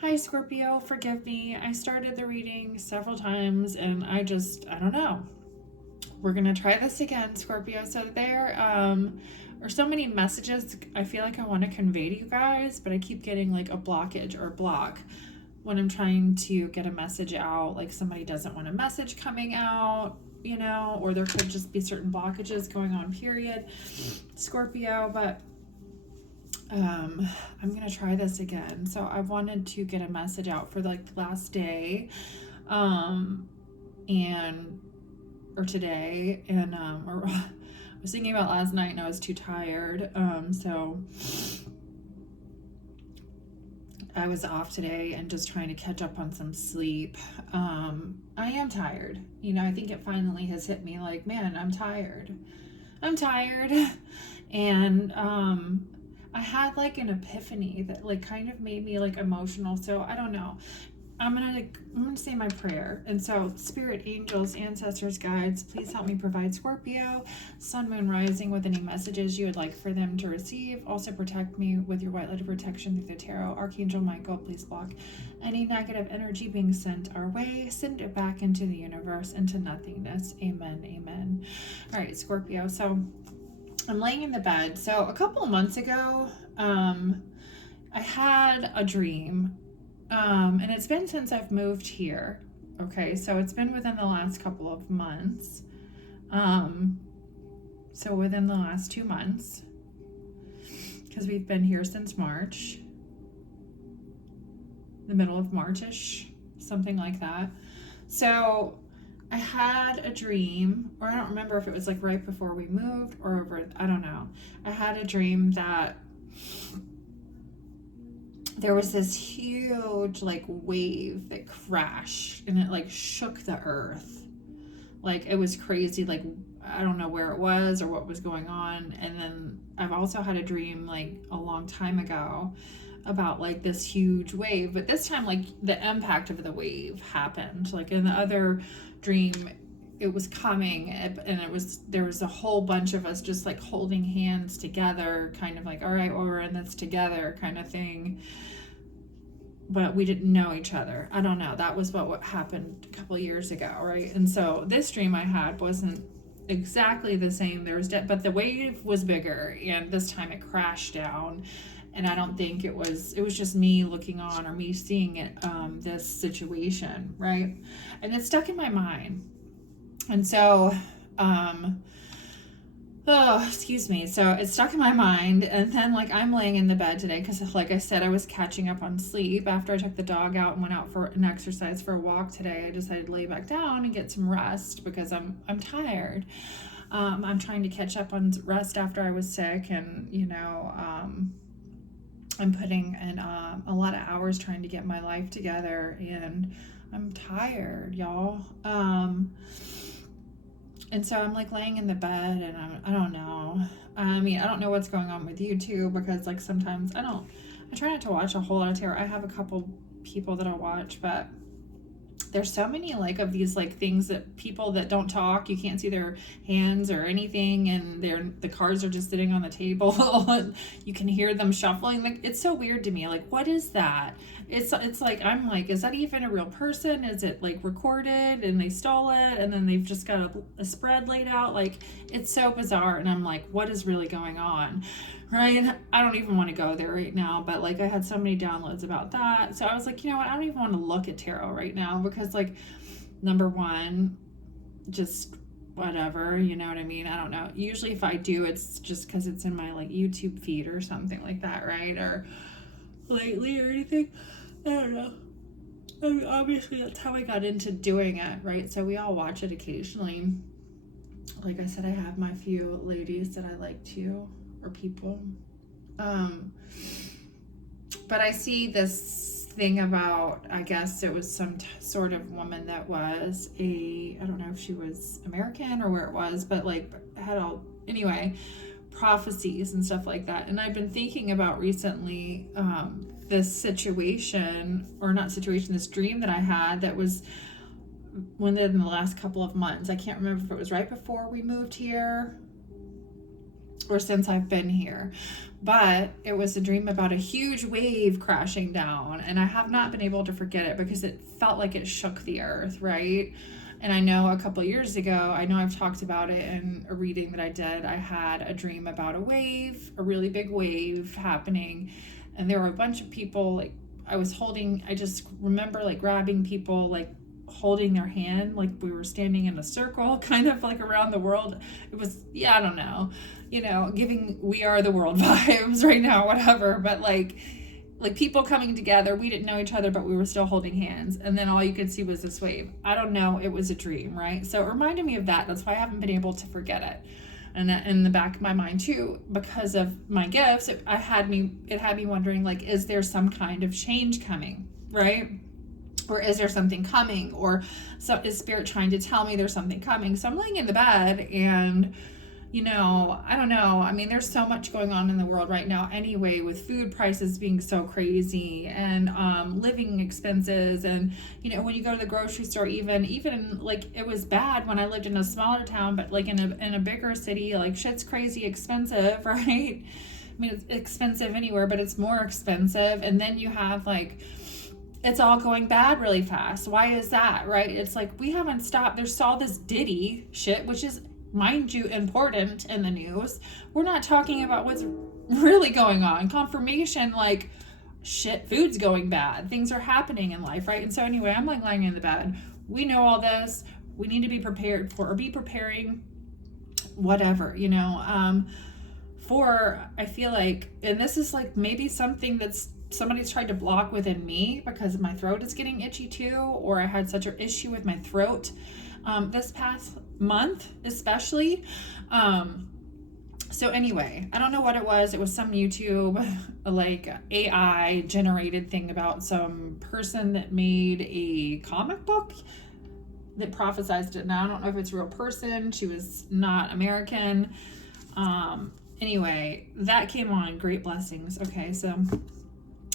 Hi, Scorpio. Forgive me. I started the reading several times and I don't know. We're going to try this again, Scorpio. So there are so many messages I feel like I want to convey to you guys, but I keep getting like a blockage or block when I'm trying to get a message out. Like somebody doesn't want a message coming out, you know, or there could just be certain blockages going on, period, Scorpio. But I'm gonna try this again. So I wanted to get a message out for like the last day, and or today, and or I was thinking about last night and I was too tired. So I was off today and just trying to catch up on some sleep. I am tired. You know, I think it finally has hit me like, man, I'm tired. I'm tired. And I had like an epiphany that like kind of made me like emotional. So I don't know. I'm gonna say my prayer. And so, spirit, angels, ancestors, guides, please help me provide Scorpio, sun, moon, rising with any messages you would like for them to receive. Also protect me with your white light of protection through the tarot. Archangel Michael, please block any negative energy being sent our way. Send it back into the universe, into nothingness. Amen. Amen. All right, Scorpio. So I'm laying in the bed. So a couple of months ago, I had a dream. And it's been since I've moved here. Okay, so it's been within the last couple of months. So within the last 2 months, because we've been here since March, the middle of March-ish, something like that. So I had a dream, or I don't remember if it was like right before we moved or over, I don't know. I had a dream that there was this huge like wave that crashed and it like shook the earth. Like it was crazy. Like I don't know where it was or what was going on. And then I've also had a dream like a long time ago about like this huge wave, but this time like the impact of the wave happened. Like in the other dream, it was coming and there was a whole bunch of us just like holding hands together, kind of like, all right, well, we're in this together kind of thing, but we didn't know each other. I don't know, that was what happened a couple of years ago, right? And so this dream I had wasn't exactly the same. There was but the wave was bigger, and this time it crashed down, and I don't think it was just me looking on or me seeing it, this situation, right? And it stuck in my mind. And so excuse me. So it stuck in my mind, and then like I'm laying in the bed today because, like I said, I was catching up on sleep after I took the dog out and went out for an exercise for a walk today. I decided to lay back down and get some rest because I'm tired. I'm trying to catch up on rest after I was sick, and you know, I'm putting in a lot of hours trying to get my life together, and I'm tired, y'all. And so I'm like laying in the bed, and I don't know. I mean, I don't know what's going on with you too, because like sometimes I try not to watch a whole lot of tarot. I have a couple people that I watch, but there's so many like of these like things that people that don't talk, you can't see their hands or anything, and the cards are just sitting on the table and you can hear them shuffling. Like it's so weird to me. Like what is that? It's like I'm like, is that even a real person? Is it like recorded and they stole it and then they've just got a spread laid out? Like it's so bizarre, and I'm like, what is really going on? Right? I don't even want to go there right now, but like I had so many downloads about that. So I was like, you know what? I don't even want to look at tarot right now because like number one, just whatever, you know what I mean? I don't know. Usually if I do, it's just because it's in my like YouTube feed or something like that, right? Or lately or anything. I don't know. I mean, obviously that's how I got into doing it, right? So we all watch it occasionally. Like I said, I have my few ladies that I like to, or people. But I see this thing about, I guess it was some sort of woman that was I don't know if she was American or where it was, but like had all, anyway, prophecies and stuff like that. And I've been thinking about recently this situation, or not situation, this dream that I had that was within the last couple of months. I can't remember if it was right before we moved here or since I've been here. But it was a dream about a huge wave crashing down, and I have not been able to forget it because it felt like it shook the earth, right? And I know a couple years ago, I know I've talked about it in a reading that I did. I had a dream about a wave, a really big wave happening. And there were a bunch of people, like I just remember like grabbing people, like holding their hand, like we were standing in a circle, kind of like around the world. It was, yeah, I don't know, giving We Are the World vibes right now, whatever. But like people coming together. We didn't know each other, but we were still holding hands. And then all you could see was this wave. I don't know. It was a dream, right? So it reminded me of that. That's why I haven't been able to forget it. And in the back of my mind too, because of my gifts, it had me wondering, like, is there some kind of change coming, right? Or is there something coming? Or so is Spirit trying to tell me there's something coming? So I'm laying in the bed and, I don't know. I mean, there's so much going on in the world right now anyway, with food prices being so crazy and living expenses. And, when you go to the grocery store, even like it was bad when I lived in a smaller town, but like in a bigger city, like shit's crazy expensive, right? I mean, it's expensive anywhere, but it's more expensive. And then you have like, it's all going bad really fast. Why is that, right? It's like we haven't stopped. There's all this Diddy shit, which is, mind you, important in the news. We're not talking about what's really going on. Confirmation, like, shit, food's going bad. Things are happening in life, right? And so anyway, I'm like lying in the bed. We know all this. We need to be prepared for, or be preparing, whatever, I feel like, and this is like maybe something that's somebody's tried to block within me because my throat is getting itchy too, or I had such an issue with my throat this past month especially. So anyway, I don't know what it was. It was some YouTube like AI generated thing about some person that made a comic book that prophesized it. Now I don't know if it's a real person. She was not American. Anyway, that came on. Great blessings. Okay, so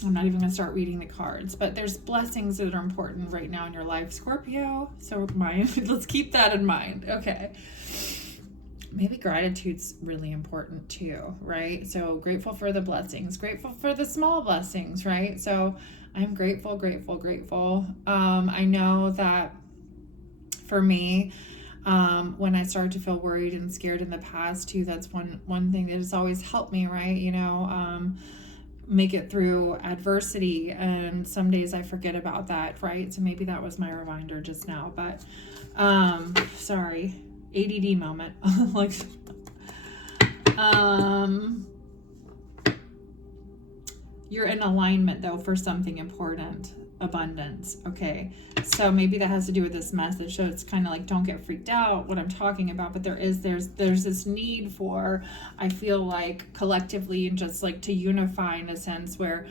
I'm not even going to start reading the cards, but there's blessings that are important right now in your life, Scorpio. So let's keep that in mind. Okay. Maybe gratitude's really important too, right? So grateful for the blessings, grateful for the small blessings, right? So I'm grateful. I know that for me, when I started to feel worried and scared in the past too, that's one thing that has always helped me, right? Make it through adversity, and some days I forget about that, right? So maybe that was my reminder just now, but sorry, ADD moment. Like you're in alignment though for something important, abundance. Okay, so maybe that has to do with this message. So it's kind of like, don't get freaked out what I'm talking about, but there's this need for, I feel like, collectively, and just like to unify in a sense where,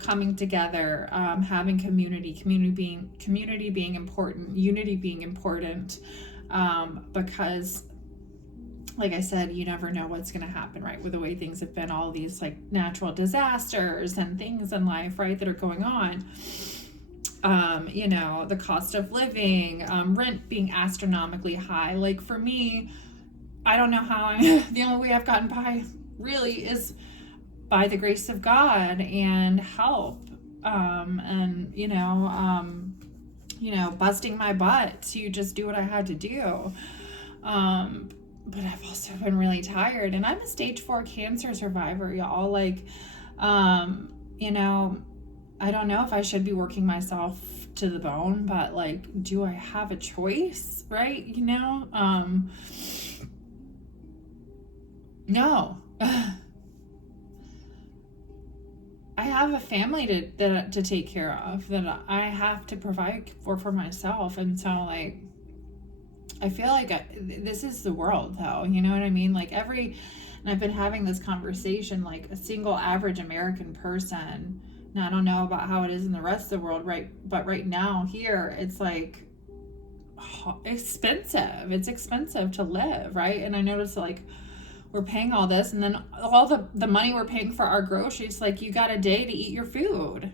coming together, having community being important, unity being important, because like I said, you never know what's going to happen, right? With the way things have been, all these like natural disasters and things in life, right, that are going on. The cost of living, rent being astronomically high. Like for me, I don't know how the only way I've gotten by really is by the grace of God and help. Busting my butt to just do what I had to do. But I've also been really tired, and I'm a stage 4 cancer survivor, y'all. Like, I don't know if I should be working myself to the bone, but like, do I have a choice, right? No. I have a family to take care of, that I have to provide for myself. And so like, I feel like this is the world though, you know what I mean? Like and I've been having this conversation, like a single average American person. Now I don't know about how it is in the rest of the world, right? But right now here, it's like expensive. It's expensive to live, right? And I noticed like we're paying all this, and then all the money we're paying for our groceries, like you got a day to eat your food.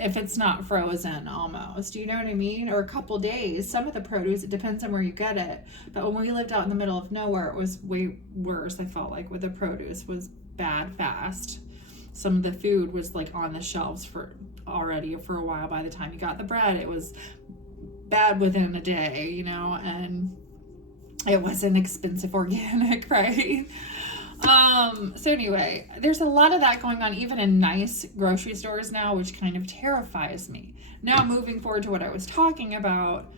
if it's not frozen almost, you know what I mean? Or a couple days. Some of the produce, it depends on where you get it. But when we lived out in the middle of nowhere, it was way worse. I felt like with the produce was bad fast. Some of the food was like on the shelves for a while. By the time you got the bread, it was bad within a day, you know, and it wasn't expensive organic, right? So anyway, there's a lot of that going on even in nice grocery stores now, which kind of terrifies me. Now moving forward to what I was talking about,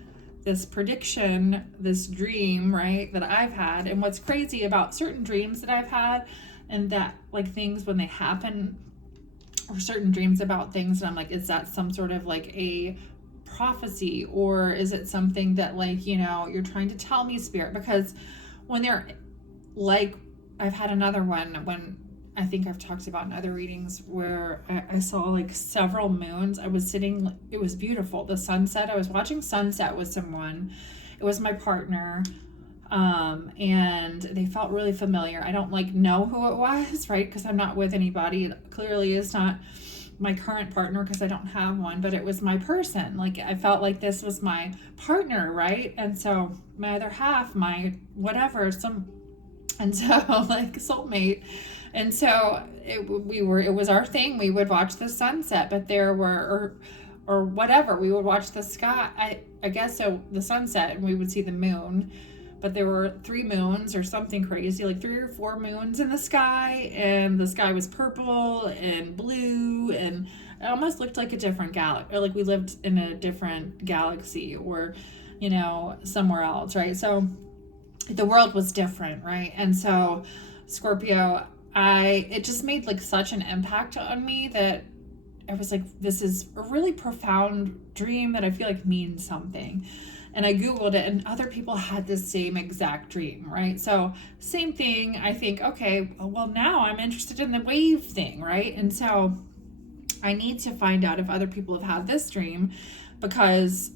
this prediction, this dream, right, that I've had. And what's crazy about certain dreams that I've had, and that like things when they happen, or certain dreams about things, and I'm like, is that some sort of like a prophecy, or is it something that like, you know, you're trying to tell me, spirit? Because when they're like, I've had another one when I think I've talked about in other readings where I saw like several moons. I was sitting, it was beautiful. The sunset, I was watching sunset with someone. It was my partner. And they felt really familiar. I don't like know who it was, right? Because I'm not with anybody. It clearly is not my current partner because I don't have one, but it was my person. Like I felt like this was my partner, right? And so my other half, my whatever, and so like soulmate. And so it was our thing. We would watch the sunset, but there were, or whatever, we would watch the sky. I guess so, the sunset, and we would see the moon. But there were 3 moons or something crazy, like 3 or 4 moons in the sky, and the sky was purple and blue, and it almost looked like a different galaxy, or like we lived in a different galaxy, or, you know, somewhere else, right? So the world was different, right? And so Scorpio, it just made like such an impact on me that I was like, this is a really profound dream that I feel like means something. And I Googled it, and other people had the same exact dream, right? So same thing, I think, okay, well now I'm interested in the wave thing, right? And so I need to find out if other people have had this dream, because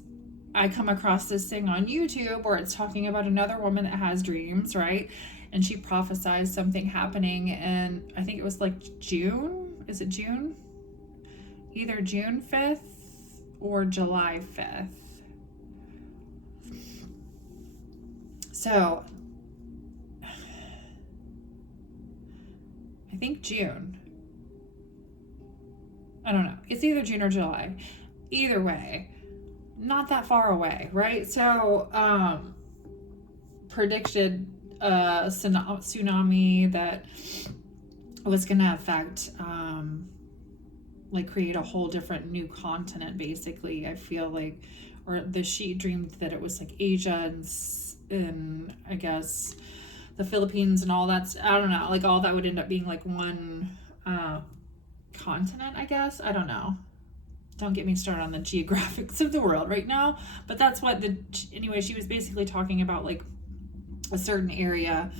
I come across this thing on YouTube where it's talking about another woman that has dreams, right? And she prophesies something happening, and I think it was like June, is it June? Either June 5th or July 5th. So, I think June. I don't know. It's either June or July. Either way, not that far away, right? So, predicted a tsunami that was going to affect, like create a whole different new continent, basically. I feel like, or she dreamed that it was like Asia and I guess the Philippines and all that. I don't know, like all that would end up being like one continent, I guess. I don't know. Don't get me started on the geographics of the world right now, but that's what anyway, she was basically talking about like a certain area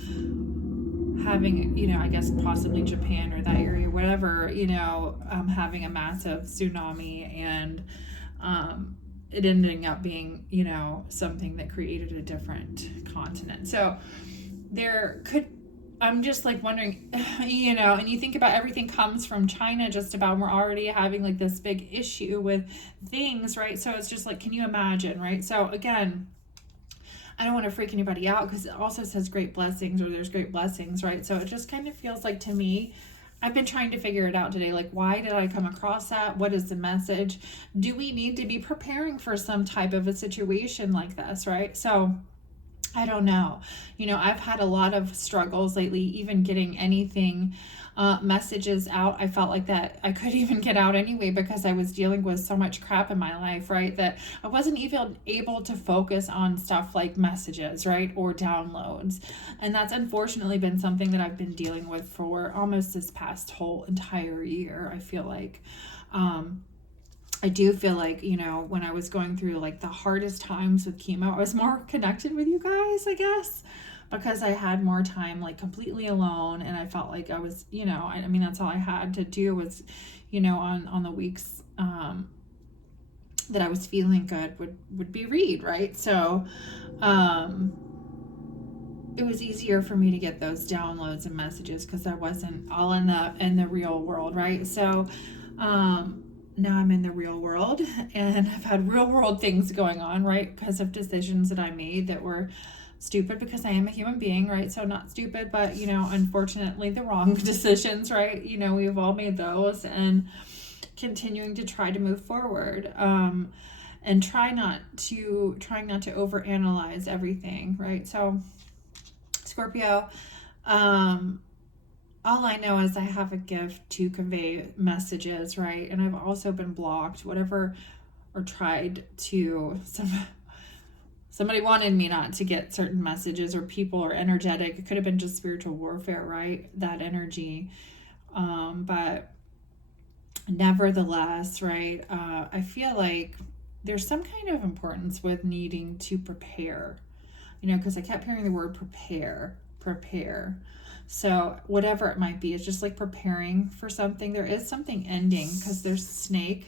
having, you know, I guess possibly Japan or that area, whatever, you know, having a massive tsunami, and it ending up being, you know, something that created a different continent. So I'm just like wondering, you know, and you think about everything comes from China just about, and we're already having like this big issue with things, right? So it's just like, can you imagine, right? So again, I don't want to freak anybody out because it also says great blessings, or there's great blessings, right? So it just kind of feels like, to me, I've been trying to figure it out today. Like, why did I come across that? What is the message? Do we need to be preparing for some type of a situation like this, right? So I don't know. You know, I've had a lot of struggles lately, even getting anything, messages out. I felt like that I couldn't even get out anyway because I was dealing with so much crap in my life, right? That I wasn't even able to focus on stuff like messages, right? Or downloads. And that's unfortunately been something that I've been dealing with for almost this past whole entire year, I feel like. I do feel like, you know, when I was going through like the hardest times with chemo, I was more connected with you guys, I guess, because I had more time like completely alone, and I felt like I was, you know, I mean, that's all I had to do was, you know, on the weeks that I was feeling good would be read, right? So it was easier for me to get those downloads and messages because I wasn't all in the real world, right? So now I'm in the real world, and I've had real world things going on, right? Because of decisions that I made that were stupid, because I am a human being, right? So not stupid, but, you know, unfortunately the wrong decisions, right? You know, we've all made those, and continuing to try to move forward, and trying not to overanalyze everything, right? So Scorpio, all I know is I have a gift to convey messages, right? And I've also been blocked, whatever, or tried to, somebody wanted me not to get certain messages, or people, or energetic. It could have been just spiritual warfare, right? That energy. But nevertheless, right? I feel like there's some kind of importance with needing to prepare, you know, because I kept hearing the word prepare. So whatever it might be, it's just like preparing for something. There is something ending, because there's a snake,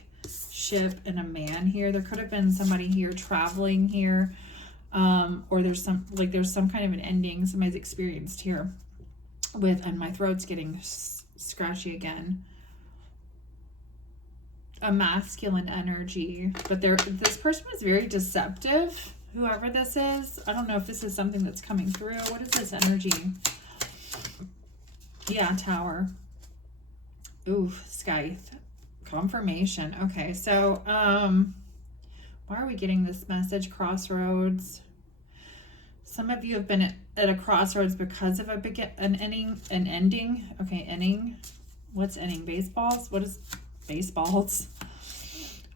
ship, and a man here. There could have been somebody here traveling here, or there's some kind of an ending somebody's experienced here with, and my throat's getting scratchy again. A masculine energy, but this person was very deceptive. Whoever this is, I don't know if this is something that's coming through. What is this energy? Yeah, Tower. Ooh, Scythe. Confirmation. Okay, so why are we getting this message? Crossroads. Some of you have been at a crossroads because of an ending. Okay, ending. What's ending? Baseballs? What is baseballs?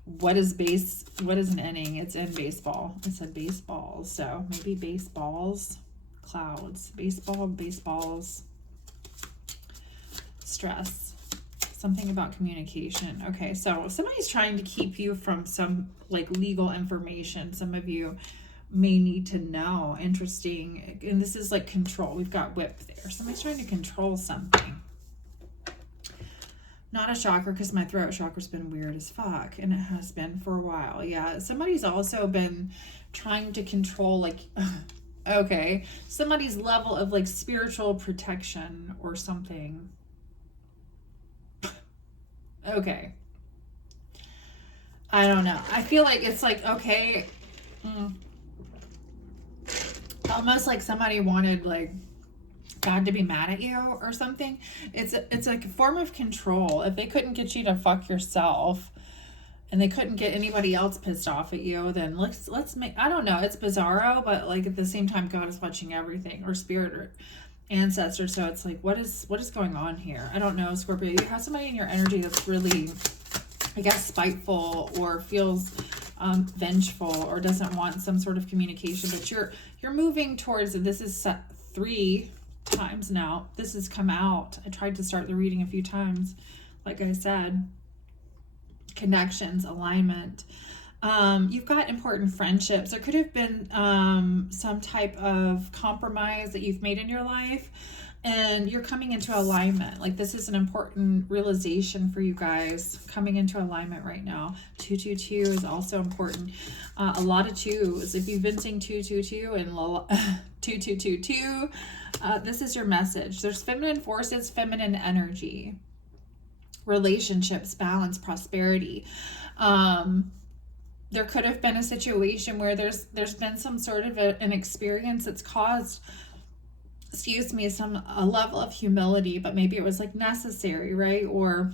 What is an ending? It's in baseball. It said baseballs, so maybe baseballs. Clouds. Baseballs. Stress. Something about communication. Okay, so somebody's trying to keep you from some like legal information. Some of you may need to know. Interesting. And this is like control. We've got whip there. Somebody's trying to control something. Not a chakra, because my throat chakra's been weird as fuck, and it has been for a while. Yeah, somebody's also been trying to control, like, okay, somebody's level of like spiritual protection or something. Okay. I don't know. I feel like it's like, okay, almost like somebody wanted like God to be mad at you or something. It's like a form of control. If they couldn't get you to fuck yourself, and they couldn't get anybody else pissed off at you, then let's make, I don't know, it's bizarro, but like at the same time, God is watching everything, or spirit, or ancestor. So it's like, what is going on here? I don't know, Scorpio. You have somebody in your energy that's really, I guess, spiteful, or feels vengeful, or doesn't want some sort of communication, but you're moving towards it. This is 3 times now. This has come out. I tried to start the reading a few times. Like I said, connections, alignment. You've got important friendships. There could have been some type of compromise that you've made in your life, and you're coming into alignment. Like, this is an important realization for you guys, coming into alignment right now. 222 is also important. A lot of 2s. If you've been seeing 222 and 2222, this is your message. There's feminine forces, feminine energy, relationships, balance, prosperity. There could have been a situation where there's been some sort of an experience that's caused, a level of humility, but maybe it was like necessary, right? Or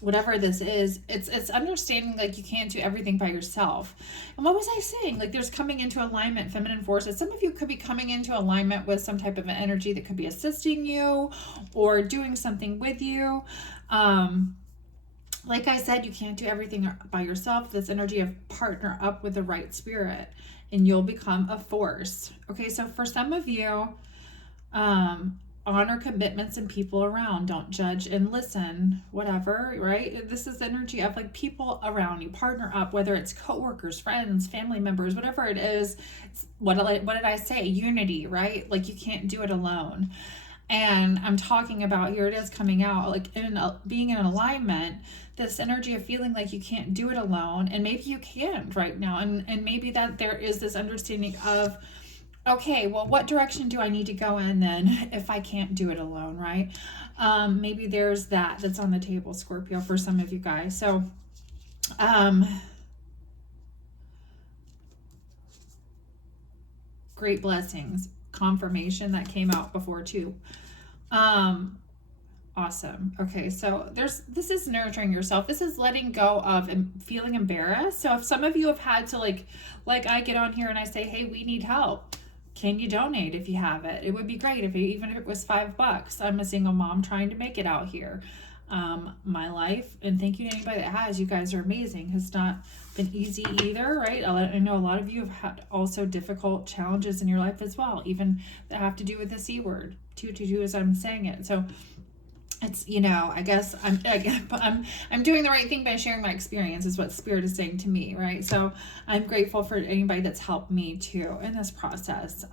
whatever this is, it's understanding like you can't do everything by yourself. And what was I saying? Like, there's coming into alignment, feminine forces. Some of you could be coming into alignment with some type of an energy that could be assisting you or doing something with you. Like I said, you can't do everything by yourself. This energy of partner up with the right spirit, and you'll become a force. Okay, so for some of you, honor commitments and people around. Don't judge and listen, whatever, right? This is the energy of like people around you. Partner up, whether it's coworkers, friends, family members, whatever it is. What did I say? Unity, right? Like, you can't do it alone. And I'm talking about, here it is coming out, like being in alignment, this energy of feeling like you can't do it alone, and maybe you can't right now, and maybe that there is this understanding of, okay, well, what direction do I need to go in then if I can't do it alone, right? Maybe there's that's on the table, Scorpio, for some of you guys. So Great blessings. Confirmation that came out before too. Awesome. Okay, so this is nurturing yourself. This is letting go of feeling embarrassed. So if some of you have had to like I get on here and I say, hey, we need help. Can you donate if you have it? It would be great even if it was $5. I'm a single mom trying to make it out here. My life, and thank you to anybody that has. You guys are amazing. Has not been easy either, right? I know a lot of you have had also difficult challenges in your life as well, even that have to do with the C word. 222 as I'm saying it. So it's, I guess I'm doing the right thing by sharing my experience is what Spirit is saying to me, right? So I'm grateful for anybody that's helped me too in this process.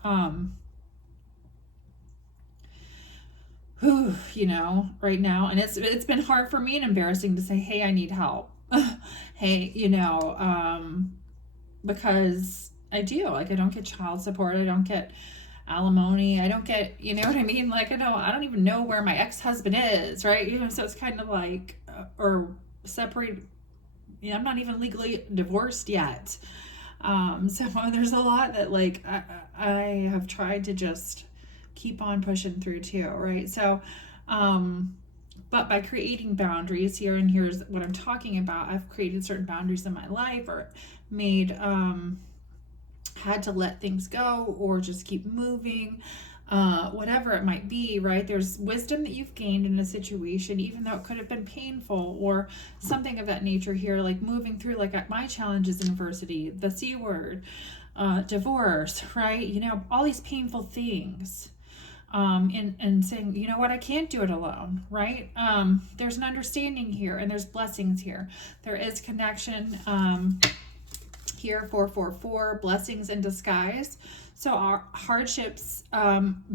Right now, and it's been hard for me and embarrassing to say, hey, I need help. Hey, because I do, I don't get child support, I don't get alimony, I don't get, you know what I mean? Like, I don't even know where my ex-husband is, right? So it's kind of like, or separated. I'm not even legally divorced yet. So there's a lot that like I have tried to just keep on pushing through too, right? So, but by creating boundaries here, and here's what I'm talking about, I've created certain boundaries in my life, or made, had to let things go, or just keep moving, whatever it might be, right? There's wisdom that you've gained in a situation, even though it could have been painful or something of that nature here, like moving through, like my challenges in adversity, the C word, divorce, right? All these painful things. And saying, you know what, I can't do it alone, right? There's an understanding here, and there's blessings here. There is connection here, 444, blessings in disguise. So our hardships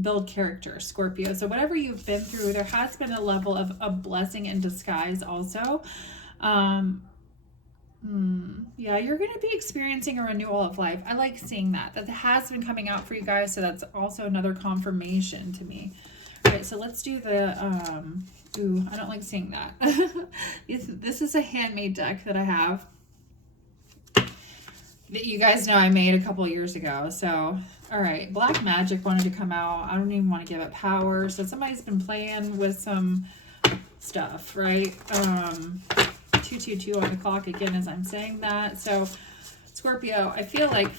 build character, Scorpio. So whatever you've been through, there has been a level of blessing in disguise also. Yeah, you're going to be experiencing a renewal of life. I like seeing that has been coming out for you guys. So that's also another confirmation to me. All right, so let's do the, I don't like seeing that. This is a handmade deck that I have that you guys know I made a couple years ago. So, all right, Black Magic wanted to come out. I don't even want to give it power. So somebody's been playing with some stuff, right? 222 on the clock again as I'm saying that. So Scorpio, I feel like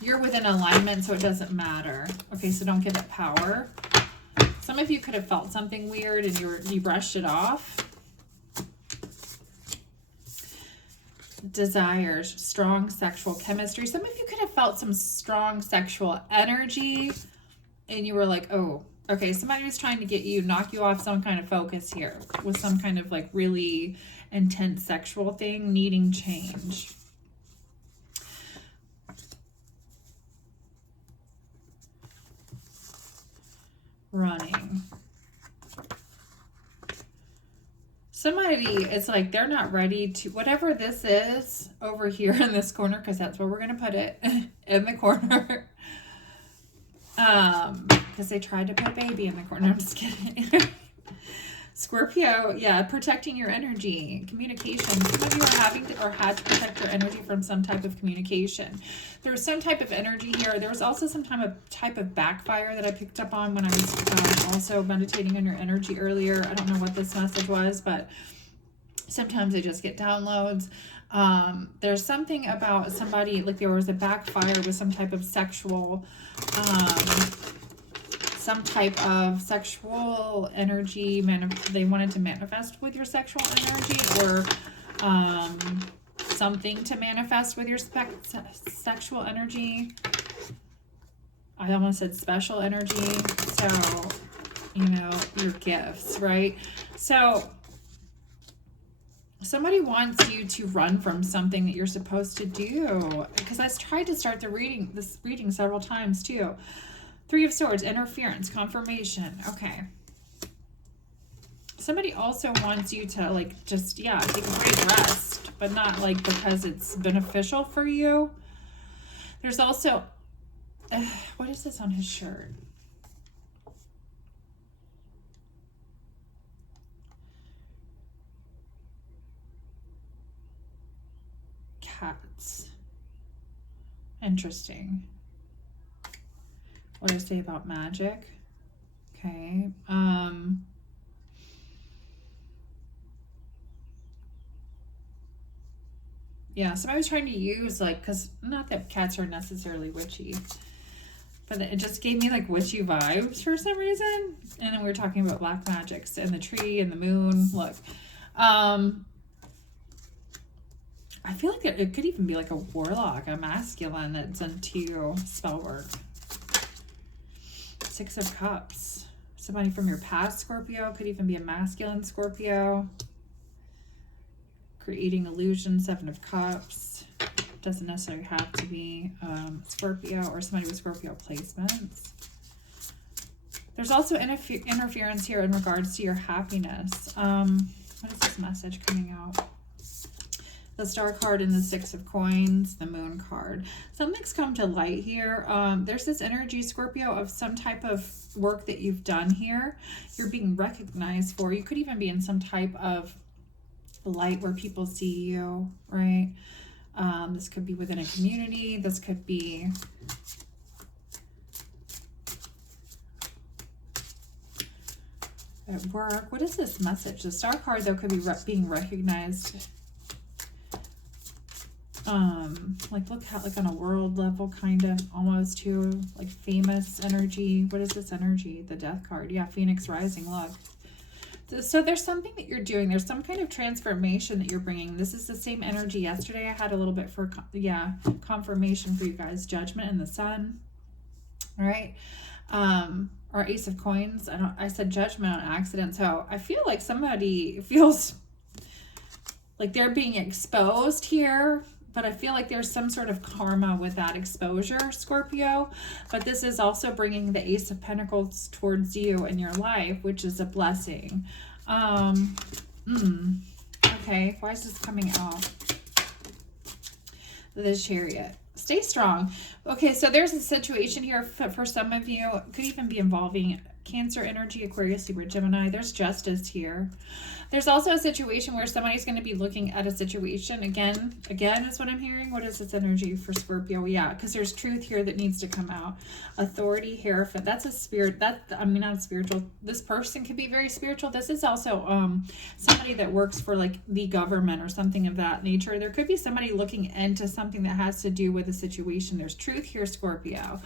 you're within alignment, so it doesn't matter. Okay, so don't give it power. Some of you could have felt something weird and you brushed it off. Desires, strong sexual chemistry. Some of you could have felt some strong sexual energy and you were like, oh, okay, somebody was trying to knock you off some kind of focus here with some kind of like really intense sexual thing needing change. Running. Somebody, it's like they're not ready to, whatever this is over here in this corner, because that's where we're going to put it, in the corner. Because they tried to put a baby in the corner. I'm just kidding. Scorpio, yeah, protecting your energy, communication. Some of you are having to, or had to protect your energy from some type of communication. There was some type of energy here. There was also some type of backfire that I picked up on when I was also meditating on your energy earlier. I don't know what this message was, but sometimes I just get downloads. There's something about somebody, like there was a backfire with some type of sexual, energy, they wanted to manifest with your sexual energy, or something to manifest with your sexual energy. I almost said special energy. So, your gifts, right? So somebody wants you to run from something that you're supposed to do, because I tried to start this reading several times too. 3 of Swords, interference, confirmation. Okay. Somebody also wants you to like just, take a great rest, but not like because it's beneficial for you. There's also, what is this on his shirt? cats. Interesting. What does it say about magic? Okay. Yeah, somebody was trying to use, like, because not that cats are necessarily witchy, but it just gave me, like, witchy vibes for some reason. And then we were talking about black magics and the tree and the moon. Look. I feel like it could even be like a warlock, a masculine that's into spell work. Six of Cups. Somebody from your past, Scorpio. Could even be a masculine Scorpio. Creating illusion. Seven of Cups. Doesn't necessarily have to be Scorpio or somebody with Scorpio placements. There's also interference here in regards to your happiness. What is this message coming out? The Star card and the Six of Coins, the Moon card. Something's come to light here. There's this energy, Scorpio, of some type of work that you've done here. You're being recognized for. You could even be in some type of light where people see you, right? This could be within a community. This could be at work. What is this message? The Star card, though, could be being recognized. Like look how, like on a world level, kind of almost too, like famous energy. What is this energy? The Death card. Yeah, Phoenix Rising. Look. So there's something that you're doing. There's some kind of transformation that you're bringing. This is the same energy yesterday. I had a little bit for, yeah, confirmation for you guys. Judgment and the Sun. All right. Or Ace of Coins. I said Judgment on accident. So I feel like somebody feels like they're being exposed here, but I feel like there's some sort of karma with that exposure, Scorpio. But this is also bringing the Ace of Pentacles towards you in your life, which is a blessing. Okay, why is this coming out? The Chariot. Stay strong. Okay, so there's a situation here for some of you. It could even be involving Cancer energy, Aquarius, Libra, Gemini. There's justice here. There's also a situation where somebody's going to be looking at a situation. Again is what I'm hearing. What is this energy for Scorpio? Yeah, because there's truth here that needs to come out. Authority, Hierophant. That's a spirit. I mean, not spiritual. This person could be very spiritual. This is also somebody that works for like the government or something of that nature. There could be somebody looking into something that has to do with a situation. There's truth here, Scorpio.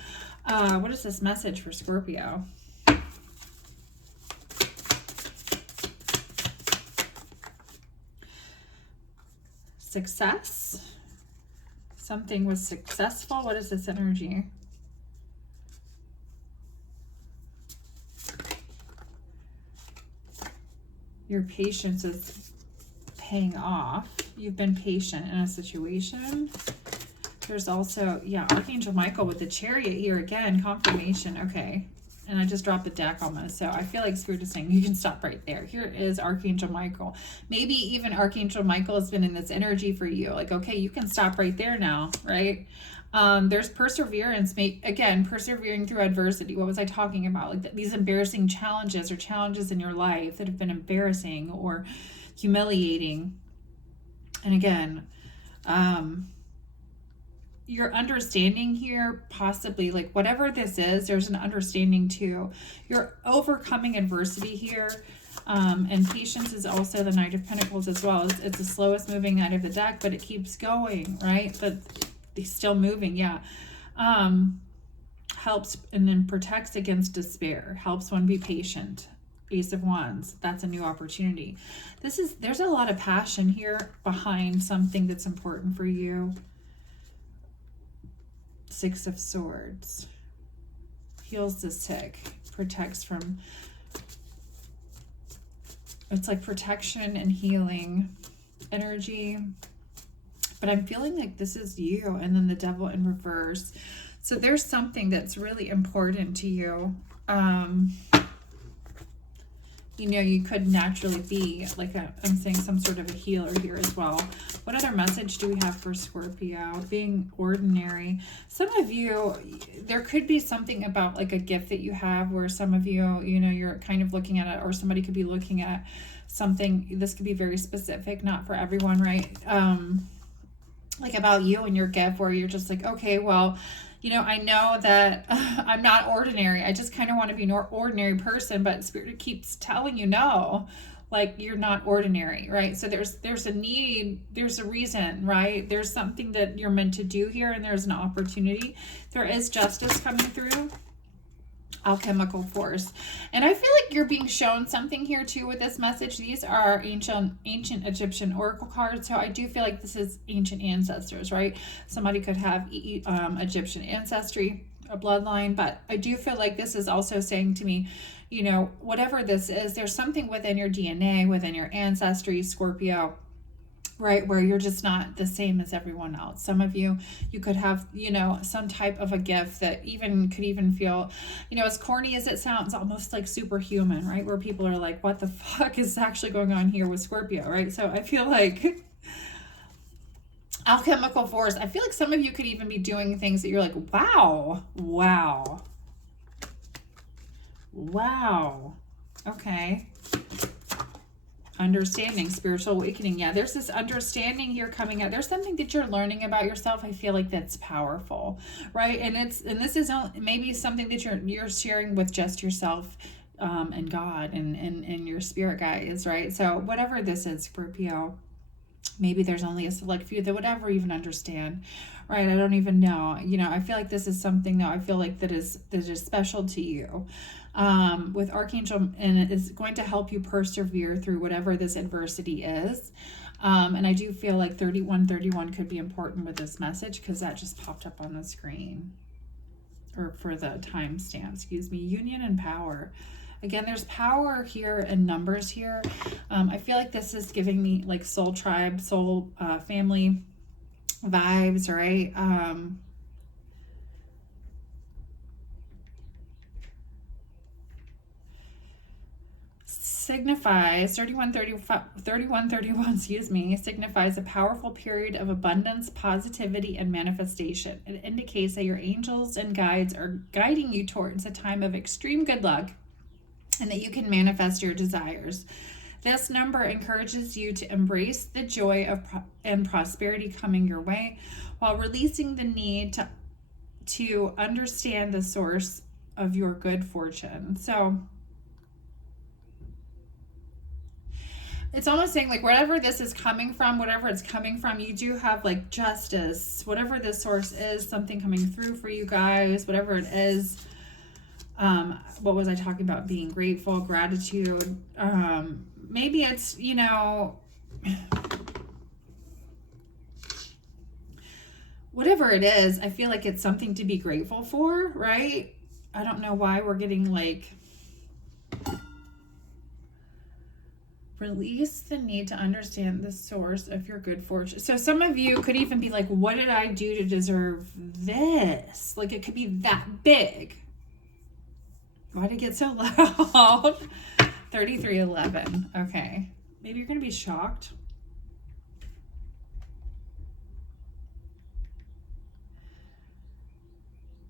What is this message for Scorpio? Success. Something was successful. What is this energy? Your patience is paying off. You've been patient in a situation. There's also, yeah, Archangel Michael with the Chariot here again. Confirmation. Okay. And I just dropped the deck almost. So I feel like Spirit is saying you can stop right there. Here is Archangel Michael. Maybe even Archangel Michael has been in this energy for you. Like, okay, you can stop right there now, right? There's perseverance. Again, persevering through adversity. What was I talking about? Like these embarrassing challenges or challenges in your life that have been embarrassing or humiliating. And again, your understanding here, possibly like whatever this is, there's an understanding too. You're overcoming adversity here. And patience is also the Knight of Pentacles as well. It's the slowest moving knight of the deck, but it keeps going, right? But he's still moving, yeah. Helps and then protects against despair. Helps one be patient. Ace of Wands, that's a new opportunity. There's a lot of passion here behind something that's important for you. Six of Swords. Heals the sick. Protects from... It's like protection and healing energy. But I'm feeling like this is you. And then the Devil in reverse. So there's something that's really important to you. You know, you could naturally be like I'm saying some sort of a healer here as well. What other message do we have for Scorpio? Being ordinary. Some of you, there could be something about like a gift that you have where some of you, you know, you're kind of looking at it, or somebody could be looking at something. This could be very specific, not for everyone, right? like about you and your gift, where you're just like, okay, well, you know, I know that I'm not ordinary. I just kind of want to be an ordinary person, but Spirit keeps telling you no, like you're not ordinary, right? So there's a need, there's a reason, right? There's something that you're meant to do here, and there's an opportunity. There is justice coming through. Alchemical force. And I feel like you're being shown something here too with this message. These are ancient Egyptian oracle cards, so I do feel like this is ancient ancestors, right? Somebody could have Egyptian ancestry, a bloodline, but I do feel like this is also saying to me, you know, whatever this is, there's something within your DNA, within your ancestry, Scorpio, right, where you're just not the same as everyone else. Some of you could have, you know, some type of a gift that could even feel, you know, as corny as it sounds, almost like superhuman, right? Where people are like, what the fuck is actually going on here with Scorpio, right? So I feel like alchemical force, I feel like some of you could even be doing things that you're like, wow, okay. Understanding, spiritual awakening. Yeah, there's this understanding here coming out. There's something that you're learning about yourself. I feel like that's powerful, right? And this is maybe something that you're sharing with just yourself, and God and your spirit guides, right? So whatever this is, Scorpio, maybe there's only a select few that would ever even understand, right? I don't even know. You know, I feel like this is something that I feel like that is special to you. With Archangel, and it is going to help you persevere through whatever this adversity is. And I do feel like 3131 could be important with this message, because that just popped up on the screen, or for the timestamp, excuse me. Union and power. Again, there's power here and numbers here. I feel like this is giving me like soul tribe, soul family vibes, right? Signifies 3131, excuse me, signifies a powerful period of abundance, positivity, and manifestation. It indicates that your angels and guides are guiding you towards a time of extreme good luck, and that you can manifest your desires. This number encourages you to embrace the joy and prosperity coming your way, while releasing the need to understand the source of your good fortune. So it's almost saying like whatever this is coming from, whatever it's coming from, you do have like justice, whatever this source is, something coming through for you guys, whatever it is. What was I talking about? Being grateful, gratitude. Maybe it's, you know, whatever it is, I feel like it's something to be grateful for, right? I don't know why we're getting like, release the need to understand the source of your good fortune. So some of you could even be like, what did I do to deserve this? Like it could be that big. Why did it get so loud? 3311. Okay. Maybe you're going to be shocked.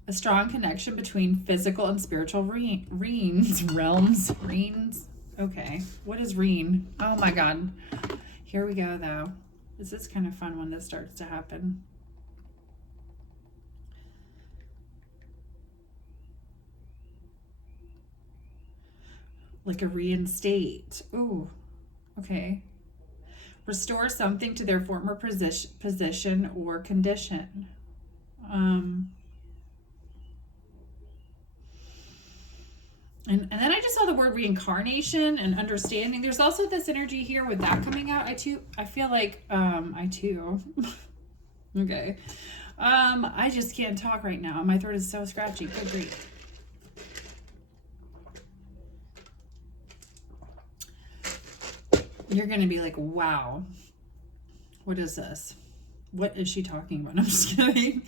A strong connection between physical and spiritual realms. Okay, what is Reen? Oh my God. Here we go though. This is kind of fun when this starts to happen. Like a reinstate. Ooh, okay. Restore something to their former position or condition. And then I just saw the word reincarnation and understanding. There's also this energy here with that coming out. I feel like, okay. I just can't talk right now. My throat is so scratchy. Good grief. You're going to be like, wow, what is this? What is she talking about? I'm just kidding.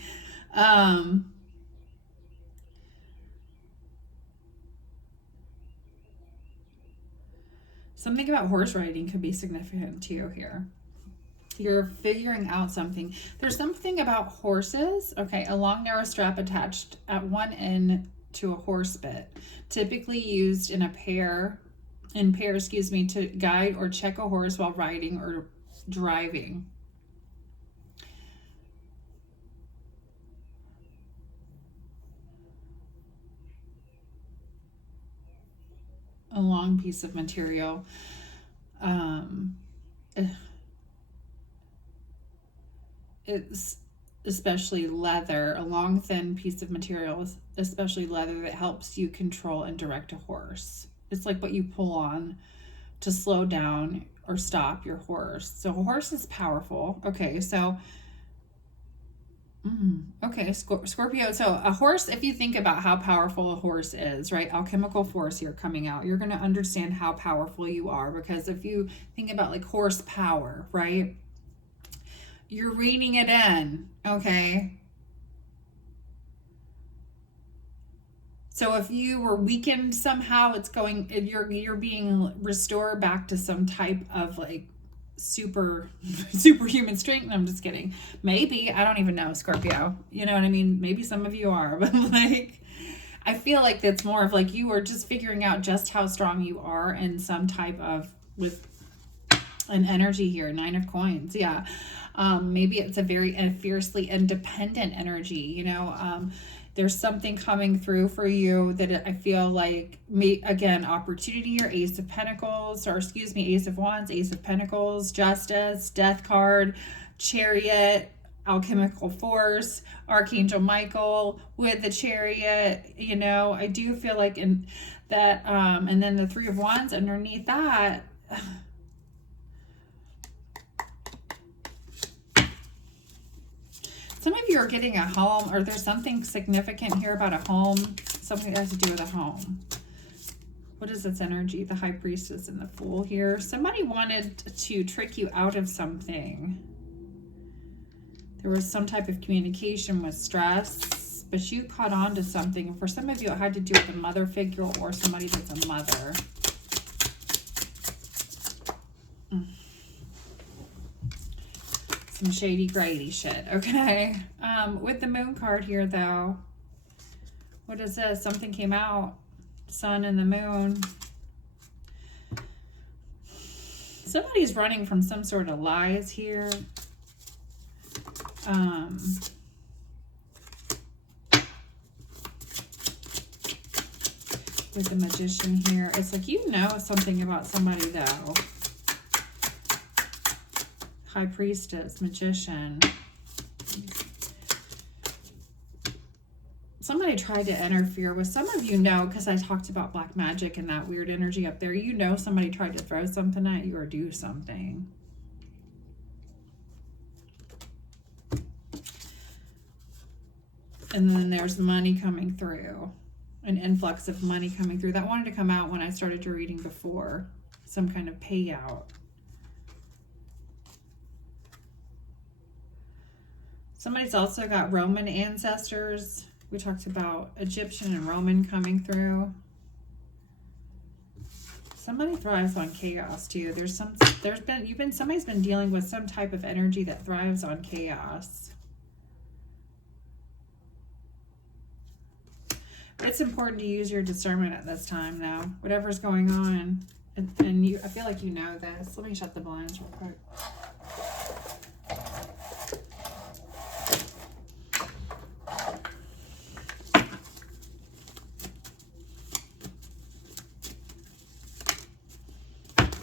Something about horse riding could be significant to you here. You're figuring out something. There's something about horses. Okay, a long narrow strap attached at one end to a horse bit, typically used in pairs, to guide or check a horse while riding or driving. a long piece of material. It's especially leather, a long thin piece of material, especially leather, that helps you control and direct a horse. It's like what you pull on to slow down or stop your horse. So a horse is powerful. Okay, so okay, Scorpio. So a horse, if you think about how powerful a horse is, right? Alchemical force here coming out. You're going to understand how powerful you are, because if you think about like horsepower, right? You're reining it in, okay? So if you were weakened somehow, it's going, you're being restored back to some type of like superhuman strength. I'm just kidding. Maybe, I don't even know, Scorpio. You know what I mean? Maybe some of you are, but like, I feel like it's more of like you are just figuring out just how strong you are in some type of, with an energy here, 9 of coins. Yeah. Maybe it's a very fiercely independent energy, you know. There's something coming through for you that I feel like, again, opportunity, or Ace of Pentacles, or excuse me, Ace of Wands, Ace of Pentacles, Justice, Death card, Chariot, alchemical force, Archangel Michael with the Chariot. You know, I do feel like in that, and then the 3 of Wands underneath that. Some of you are getting a home, or there's something significant here about a home. Something that has to do with a home. What is this energy? The High Priestess and the Fool here. Somebody wanted to trick you out of something. There was some type of communication with stress, but you caught on to something. For some of you, it had to do with a mother figure or somebody that's a mother. Some shady grady shit, okay? With the Moon card here, though, what is this? Something came out. Sun and the Moon. Somebody's running from some sort of lies here. With the Magician here. It's like you know something about somebody, though. High Priestess, Magician. Somebody tried to interfere with, some of you know, because I talked about black magic and that weird energy up there. You know somebody tried to throw something at you or do something. And then there's money coming through. An influx of money coming through. That wanted to come out when I started your reading before. Some kind of payout. Somebody's also got Roman ancestors. We talked about Egyptian and Roman coming through. Somebody thrives on chaos too. Somebody's been dealing with some type of energy that thrives on chaos. It's important to use your discernment at this time, though. Whatever's going on, and I feel like you know this. Let me shut the blinds real quick.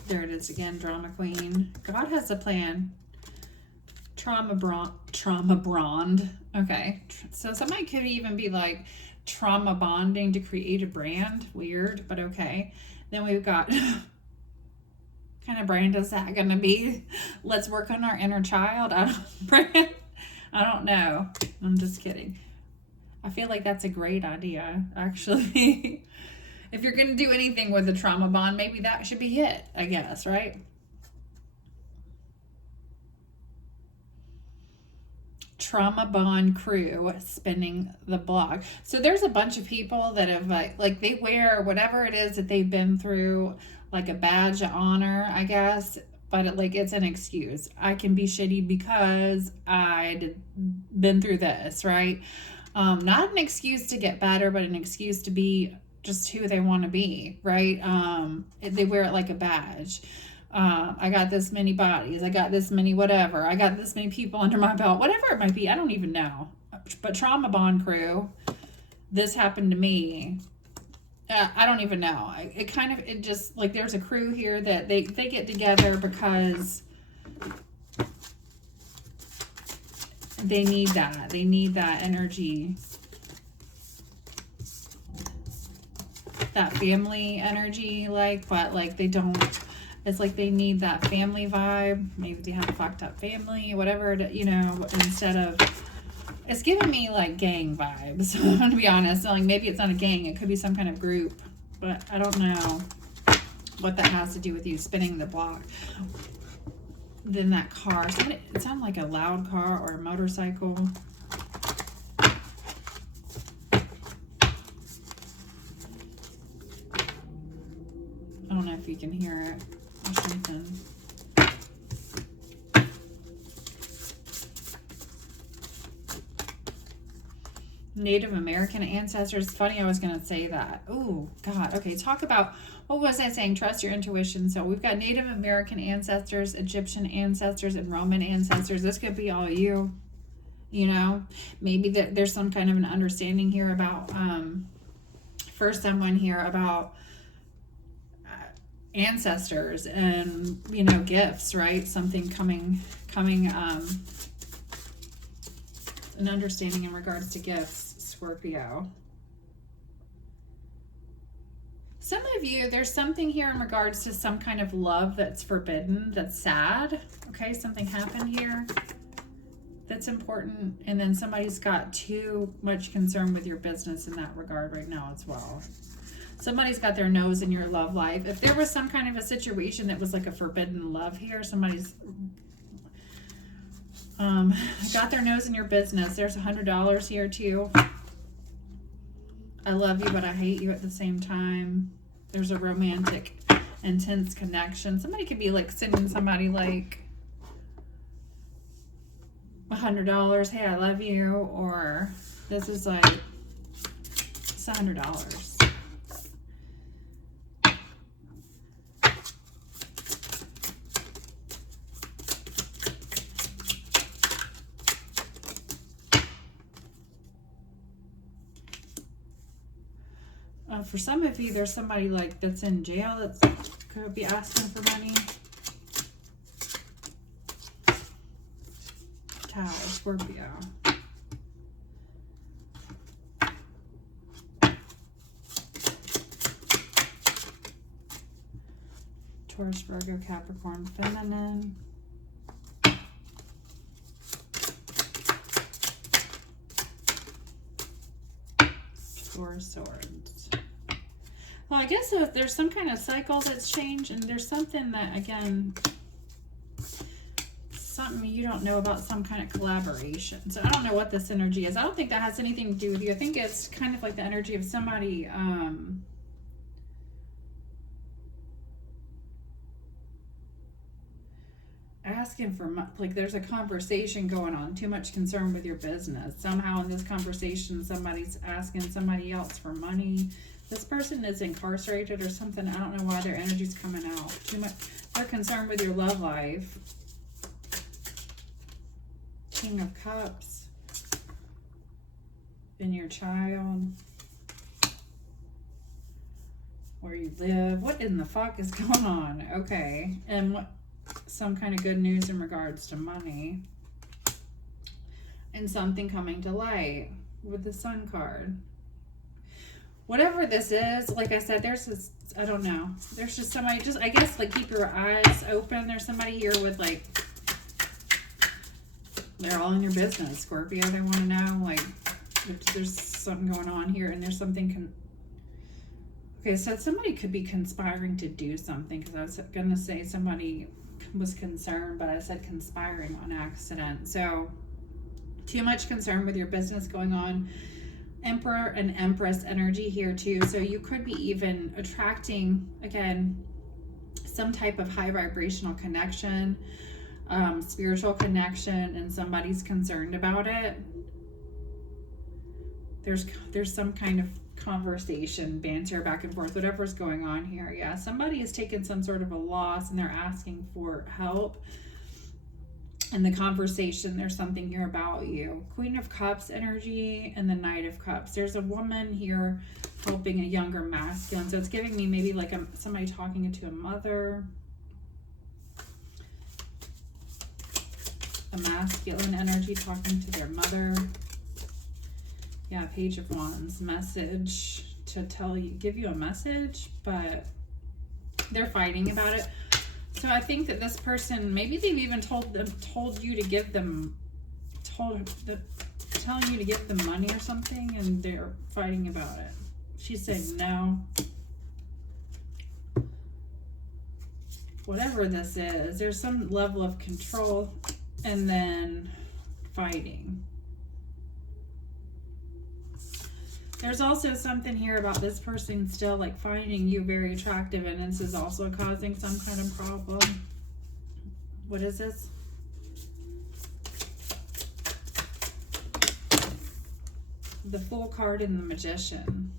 There it is again, Drama Queen. God has a plan. Trauma bond. Okay. So somebody could even be like trauma bonding to create a brand. Weird, but okay. Then we've got, kind of brand is that going to be? Let's work on our inner child. I don't know. I'm just kidding. I feel like that's a great idea, actually. If you're going to do anything with a trauma bond, maybe that should be it, I guess, right? Trauma bond crew spinning the block. So there's a bunch of people that have like they wear whatever it is that they've been through, like a badge of honor, I guess. But it's an excuse. I can be shitty because I'd been through this, right? Not an excuse to get better, but an excuse to be just who they want to be, right? They wear it like a badge. I got this many bodies. I got this many whatever. I got this many people under my belt. Whatever it might be. I don't even know. But trauma bond crew, this happened to me. I don't even know. It kind of, it just, like, there's a crew here that they get together because they need that. They need that energy. That family energy, like, but, like, they don't, it's like they need that family vibe. Maybe they have a fucked up family, whatever, you know, instead of, it's giving me, like, gang vibes, to be honest. So, like, maybe it's not a gang. It could be some kind of group. But I don't know what that has to do with you spinning the block. Then that car. It sounded like a loud car or a motorcycle. I don't know if you can hear it or something. Native American ancestors. Funny, I was going to say that. Oh, God. Okay, talk about, what was I saying? Trust your intuition. So we've got Native American ancestors, Egyptian ancestors, and Roman ancestors. This could be all you, you know. Maybe there's some kind of an understanding here about, for someone here, about ancestors and, you know, gifts, right? Something coming, an understanding in regards to gifts, Scorpio. Some of you, there's something here in regards to some kind of love that's forbidden, that's sad. Okay, something happened here that's important. And then somebody's got too much concern with your business in that regard right now as well. Somebody's got their nose in your love life. If there was some kind of a situation that was like a forbidden love here, somebody's got their nose in your business. There's $100 here too. I love you, but I hate you at the same time. There's a romantic, intense connection. Somebody could be like sending somebody like $100. Hey, I love you. Or this is like, it's $100. For some of you, there's somebody like that's in jail that could be asking for money. Tower, Scorpio. Taurus, Virgo, Capricorn, Feminine. Four of Swords. Well, I guess if there's some kind of cycle that's changed, and there's something that, again, something you don't know about, some kind of collaboration. So I don't know what this energy is. I don't think that has anything to do with you. I think it's kind of like the energy of somebody asking for, like, there's a conversation going on, too much concern with your business. Somehow in this conversation, somebody's asking somebody else for money. This person is incarcerated or something. I don't know why their energy's coming out. Too much. They're concerned with your love life. King of Cups. And your child. Where you live. What in the fuck is going on? Okay. And what? Some kind of good news in regards to money. And something coming to light with the Sun card. Whatever this is, like I said, there's this, I don't know. There's just somebody, just, I guess, like, keep your eyes open. There's somebody here with, like, they're all in your business, Scorpio. They want to know, like, there's something going on here, and there's something, okay, so somebody could be conspiring to do something, because I was going to say somebody was concerned, but I said conspiring on accident. So, too much concern with your business going on. Emperor and Empress energy here too. So you could be even attracting, again, some type of high vibrational connection, spiritual connection, and somebody's concerned about it. There's some kind of conversation, banter back and forth, whatever's going on here. Yeah, somebody has taken some sort of a loss and they're asking for help. in the conversation, there's something here about you. Queen of Cups energy and the Knight of Cups. There's a woman here helping a younger masculine. So it's giving me maybe like somebody talking to a mother. A masculine energy talking to their mother. Yeah, Page of Wands. Message to tell you, give you a message, but they're fighting about it. So I think that this person, maybe they've even told you to give them, telling you to give them money or something, and they're fighting about it. She's saying no. Whatever this is, there's some level of control and then fighting. There's also something here about this person still like finding you very attractive, and this is also causing some kind of problem. What is this? The Fool card and the Magician.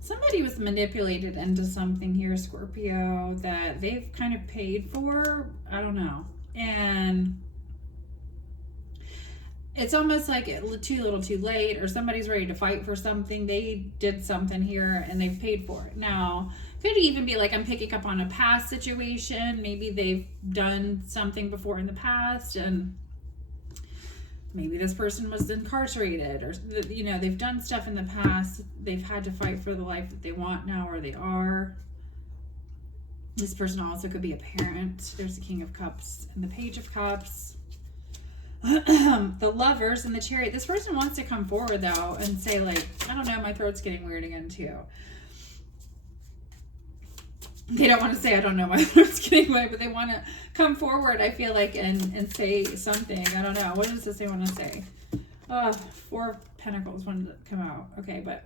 Somebody was manipulated into something here, Scorpio, that they've kind of paid for. I don't know. And it's almost like too little too late, or somebody's ready to fight for something. They did something here and they've paid for it. Now, could even be like I'm picking up on a past situation. Maybe they've done something before in the past, and maybe this person was incarcerated, or, you know, they've done stuff in the past. They've had to fight for the life that they want now, or they are. This person also could be a parent. There's the King of Cups and the Page of Cups. The Lovers and the Chariot. This person wants to come forward, though, and say, like, I don't know, my throat's getting weird again, too. They don't want to say, I don't know, my throat's getting weird, but they want to come forward, I feel like, and say something. I don't know. What does this they want to say? Four of Pentacles wanted to come out. Okay, but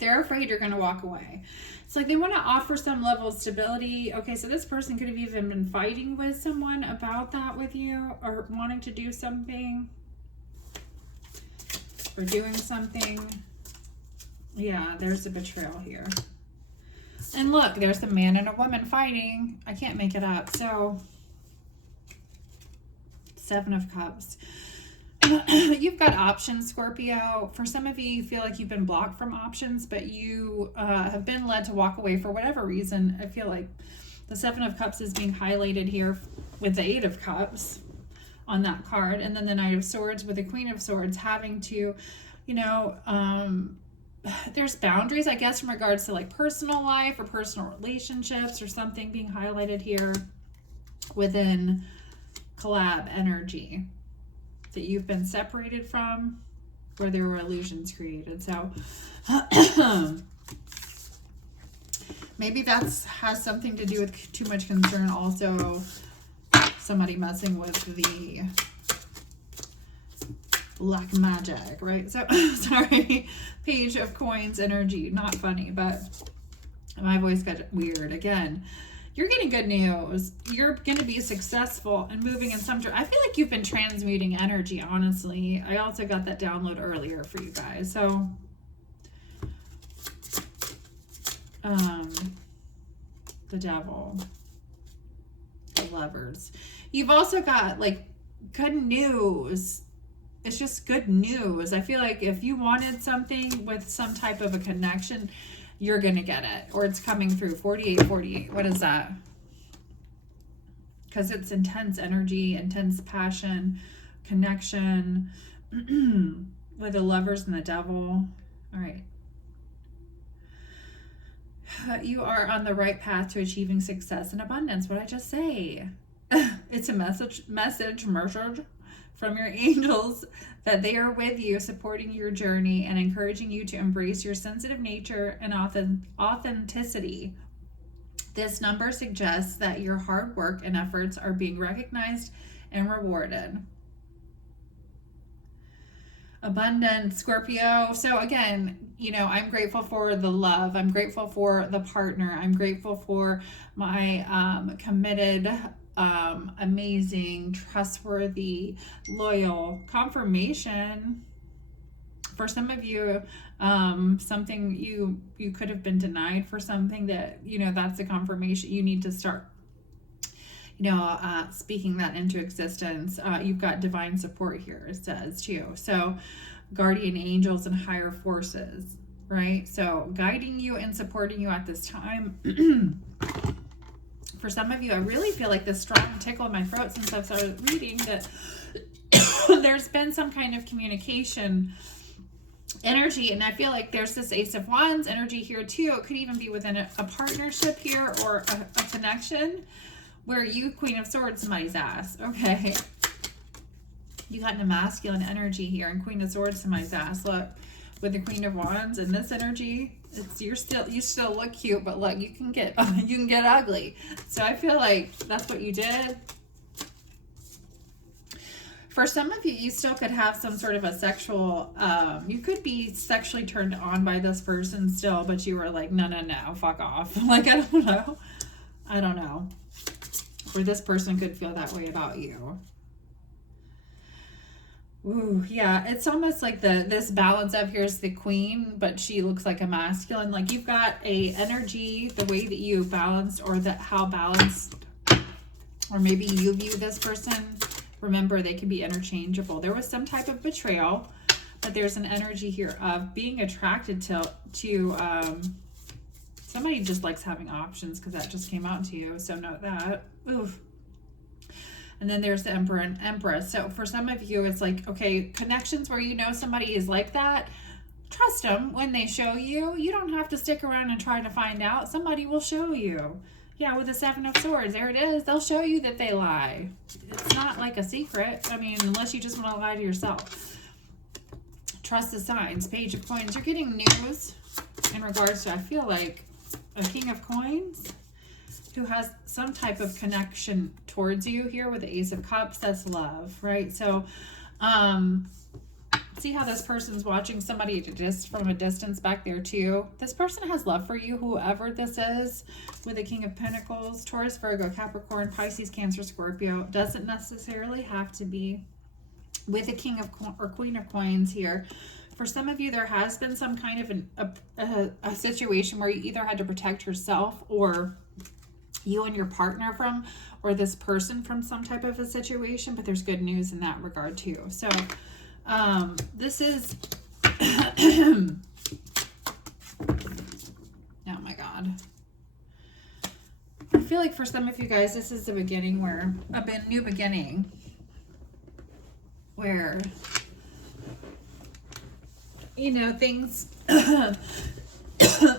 they're afraid you're going to walk away. It's like they want to offer some level of stability. Okay, so this person could have even been fighting with someone about that with you, or wanting to do something, or doing something. Yeah, there's a betrayal here. And look, there's a man and a woman fighting. I can't make it up. So, Seven of Cups. You've got options, Scorpio. For some of you, you feel like you've been blocked from options, but you have been led to walk away for whatever reason. I feel like the Seven of Cups is being highlighted here with the Eight of Cups on that card. And then the Knight of Swords with the Queen of Swords having to, you know, there's boundaries, I guess, in regards to like personal life or personal relationships or something being highlighted here within collab energy that you've been separated from, where there were illusions created. So maybe that's has something to do with too much concern. Also, somebody messing with the black magic, right? So sorry, Page of Coins energy. Not funny, but my voice got weird again. You're getting good news. You're going to be successful and moving in some direction. I feel like you've been transmuting energy, honestly. I also got that download earlier for you guys. So the Devil, the Lovers. You've also got like good news. It's just good news. I feel like if you wanted something with some type of a connection, you're going to get it, or it's coming through. 48. What is that? Because it's intense energy, intense passion, connection with the Lovers and the Devil. All right. You are on the right path to achieving success and abundance. What did I just say? It's a message from your angels that they are with you, supporting your journey and encouraging you to embrace your sensitive nature and authenticity. This number suggests that your hard work and efforts are being recognized and rewarded. Abundance, Scorpio. So again, you know, I'm grateful for the love. I'm grateful for the partner. I'm grateful for my committed, amazing, trustworthy, loyal confirmation For some of you, something you could have been denied for something that, you know, that's a confirmation. You need to start, you know, speaking that into existence. You've got divine support here, it says too. So guardian angels and higher forces, right? So guiding you and supporting you at this time. For some of you, I really feel like this strong tickle in my throat since I've started reading that there's been some kind of communication energy, and I feel like there's this Ace of Wands energy here too. It could even be within a partnership here, or a connection where you, Queen of Swords, somebody's ass. Okay, you got a masculine energy here, and Queen of Swords, somebody's ass. Look, with the Queen of Wands and this energy, it's you still look cute, but look, you can get ugly. So I feel like that's what you did. For some of you, you still could have some sort of a sexual, you could be sexually turned on by this person still, but you were like, no, fuck off. Like, I don't know. Or this person could feel that way about you. Ooh, yeah, it's almost like this balance of here's the queen, but she looks like a masculine. Like you've got a energy, the way that you balanced, or that how balanced, or maybe you view this person. Remember, they can be interchangeable. There was some type of betrayal, but there's an energy here of being attracted to somebody just likes having options, because that just came out to you. So note that. Oof. And then there's the Emperor and Empress. So for some of you, it's like, okay, connections where you know somebody is like that, trust them when they show you. You don't have to stick around and try to find out. Somebody will show you. Yeah, with the Seven of Swords, there it is. They'll show you that they lie. It's not like a secret. I mean, unless you just want to lie to yourself. Trust the signs. Page of Coins. You're getting news in regards to, I feel like, a King of Coins who has some type of connection towards you here with the Ace of Cups. That's love, right? So, see how this person's watching somebody just from a distance back there too. This person has love for you, whoever this is, with the King of Pentacles. Taurus, Virgo, Capricorn, Pisces, Cancer, Scorpio. Doesn't necessarily have to be with the King of or Queen of Coins here. For some of you, there has been some kind of a situation where you either had to protect yourself, or you and your partner from, or this person from some type of a situation, but there's good news in that regard too. So this is oh my god, I feel like for some of you guys, this is the beginning, where a new beginning, where, you know, things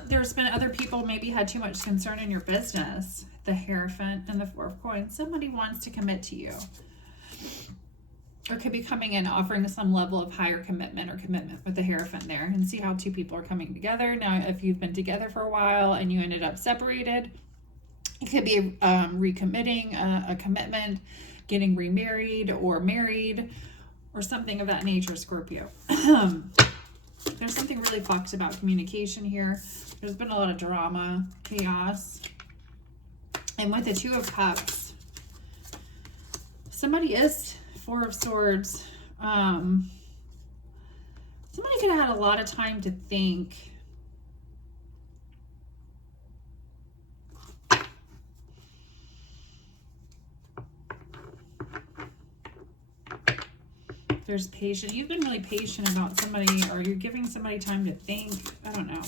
there's been other people maybe had too much concern in your business. The Hierophant and the Four of Coins. Somebody wants to commit to you, or could be coming in offering some level of higher commitment or commitment with the Hierophant there. And see how two people are coming together. Now, if you've been together for a while and you ended up separated, it could be recommitting a commitment, getting remarried or married, or something of that nature, Scorpio. There's something really fucked about communication here. There's been a lot of drama, chaos. And with the Two of Cups, somebody is Four of Swords. Somebody could have had a lot of time to think. There's patience. You've been really patient about somebody, or you're giving somebody time to think. I don't know.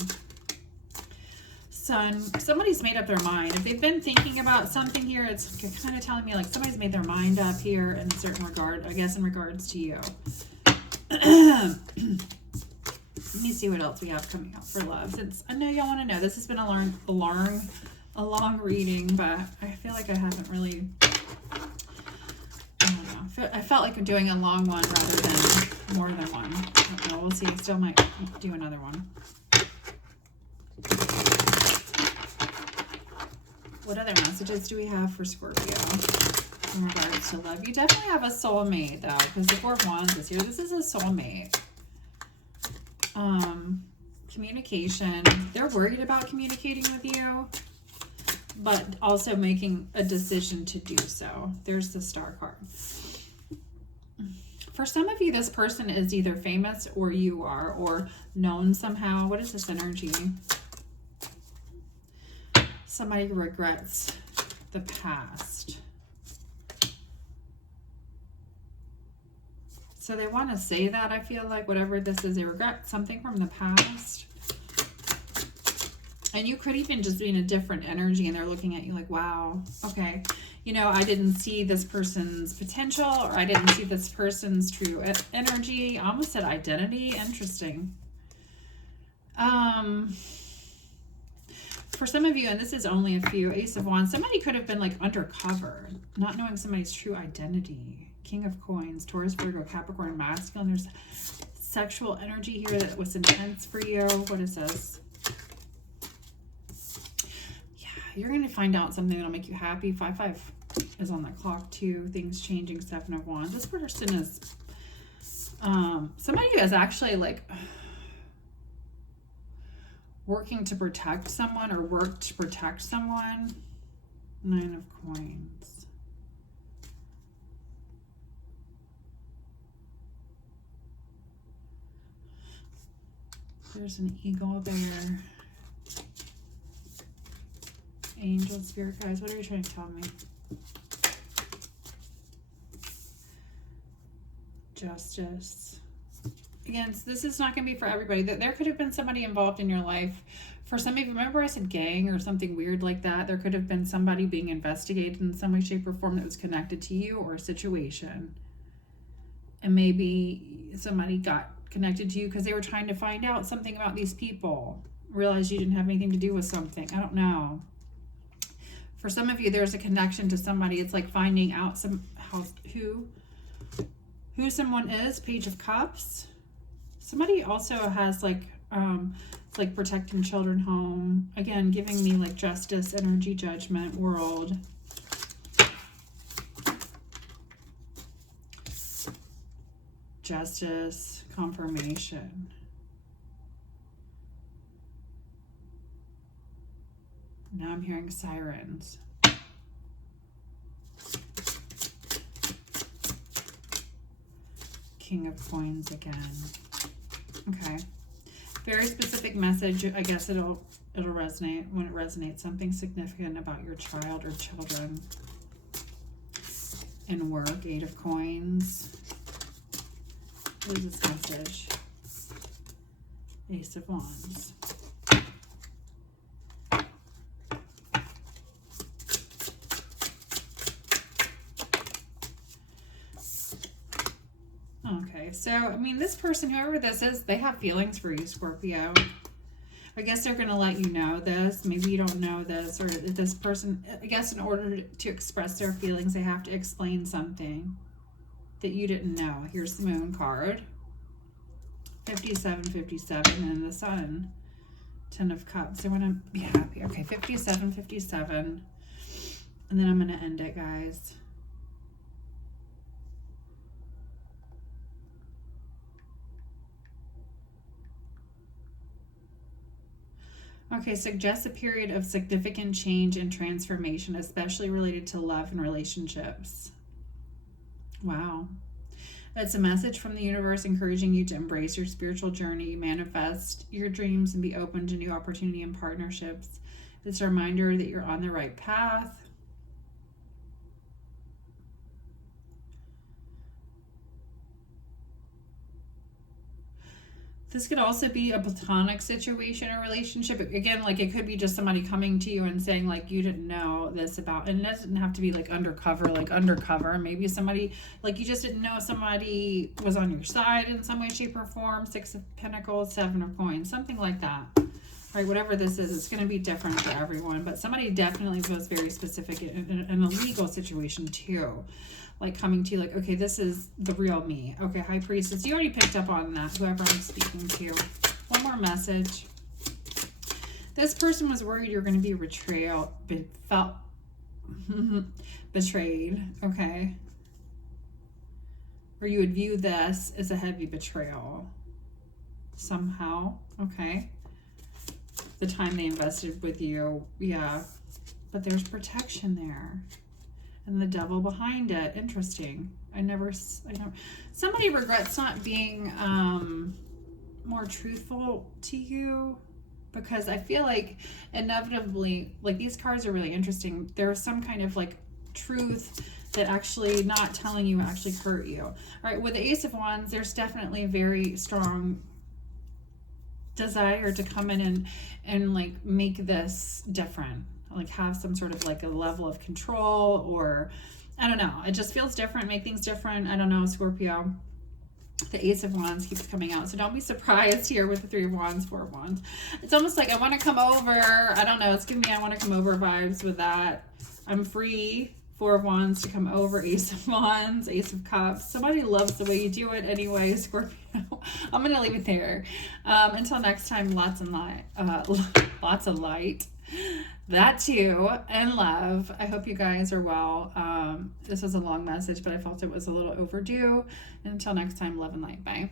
Sun, somebody's made up their mind. If they've been thinking about something here, it's kind of telling me like somebody's made their mind up here in a certain regard, I guess, in regards to you. Let me see what else we have coming up for love. Since I know y'all want to know, this has been a long reading, but I feel like I haven't really, I don't know. I felt like I'm doing a long one rather than more than one. I don't know. We'll see. I still might do another one. What other messages do we have for Scorpio in regards to love? You definitely have a soulmate, though, because the Four of Wands is here. This is a soulmate. Communication. They're worried about communicating with you, but also making a decision to do so. There's the Star card. For some of you, this person is either famous or you are, or known somehow. What is this energy? Somebody regrets the past. So they want to say that, I feel like, whatever this is, they regret something from the past. And you could even just be in a different energy and they're looking at you like, wow, okay, you know, I didn't see this person's potential, or I didn't see this person's true energy. I almost said identity. Interesting. For some of you, and this is only a few, Ace of Wands, somebody could have been like undercover, not knowing somebody's true identity. King of Coins, Taurus, Virgo, Capricorn, Masculine. There's sexual energy here that was intense for you. What is this? Yeah, you're going to find out something that'll make you happy. 5-5 is on the clock too. Things changing. 7 of Wands. This person is somebody who is actually like working to protect someone or work to protect someone. 9 of Coins. There's an eagle there. Angel, spirit guides, what are you trying to tell me? Justice. Again, this is not going to be for everybody. There could have been somebody involved in your life. For some of you, remember I said gang or something weird like that? There could have been somebody being investigated in some way, shape, or form that was connected to you or a situation. And maybe somebody got connected to you because they were trying to find out something about these people. Realize you didn't have anything to do with something. I don't know. For some of you, there's a connection to somebody. It's like finding out who someone is. Page of Cups. Somebody also has like it's like protecting children home. Again, giving me like justice, energy, judgment, world. Justice, confirmation. Now I'm hearing sirens. King of Coins again. Okay. Very specific message. I guess it'll resonate when it resonates. Something significant about your child or children. In work. 8 of Coins. What is this message? Ace of Wands. Okay, so, I mean, this person, whoever this is, they have feelings for you, Scorpio. I guess they're going to let you know this. Maybe you don't know this, or this person, I guess in order to express their feelings, they have to explain something that you didn't know. Here's the Moon card. 57, 57, and the Sun. 10 of Cups. They want to be happy. Okay, 57, 57. And then I'm going to end it, guys. Okay, suggests a period of significant change and transformation, especially related to love and relationships. Wow. That's a message from the universe encouraging you to embrace your spiritual journey, manifest your dreams, and be open to new opportunity and partnerships. It's a reminder that you're on the right path. This could also be a platonic situation or relationship. Again, like it could be just somebody coming to you and saying like you didn't know this about, and it doesn't have to be like undercover. Maybe somebody, like you just didn't know somebody was on your side in some way, shape, or form. 6 of Pentacles, 7 of Coins, something like that. Right, whatever this is, it's going to be different for everyone. But somebody definitely was very specific in a legal situation too. Like coming to you like, okay, this is the real me. Okay, High Priestess, you already picked up on that, whoever I'm speaking to. One more message. This person was worried you're going to be betrayed, okay? Or you would view this as a heavy betrayal somehow, okay? The time they invested with you, yeah. But there's protection there. and the devil behind it. Interesting. I never, somebody regrets not being more truthful to you, because I feel like inevitably, like, these cards are really interesting. There's some kind of like truth that actually not telling you actually hurt you. All right, with the Ace of Wands, there's definitely very strong desire to come in and like make this different, like have some sort of like a level of control, or I don't know, it just feels different, make things different. I don't know, Scorpio. The Ace of Wands keeps coming out, so don't be surprised here with the Three of Wands, Four of Wands. It's almost like I want to come over. I don't know, it's giving me I want to come over vibes with that. I'm free. Four of Wands to come over, Ace of Wands, Ace of Cups. Somebody loves the way you do it anyway, Scorpio. I'm going to leave it there. Until next time, lots of light. That too, and love. I hope you guys are well. This was a long message, but I felt it was a little overdue. Until next time, love and light. Bye.